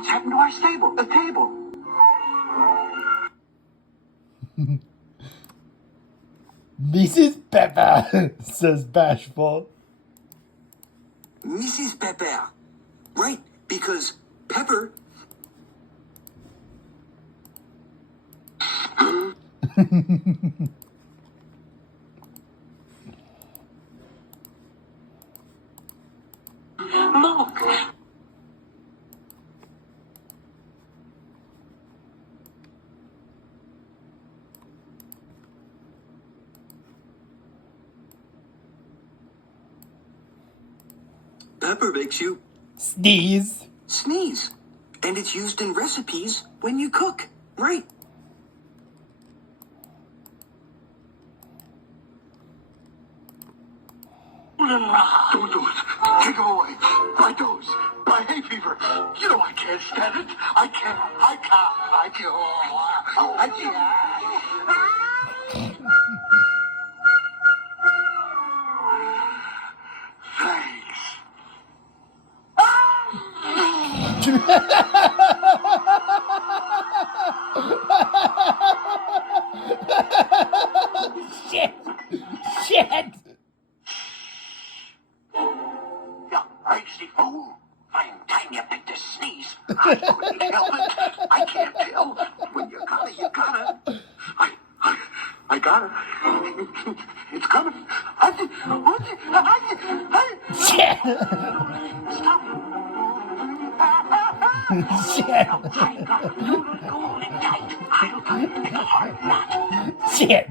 What's happened to our stable? The table. Mrs. Pepper, says Bashful. Mrs. Pepper. Right, because Pepper... Look! Pepper makes you Sneeze. sneeze. And it's used in recipes when you cook. Right. Don't do it. Take him away. My nose. My hay fever. You know I can't stand it. I can't. Thanks. Shit. Shit. You crazy fool. Fine time you picked a sneeze. I couldn't help it. I can't tell. When you gotta, you gotta. I gotta. It's coming. Shit. Stop. Shit. I got a little golden tight. I'll make a hard knot. Shit.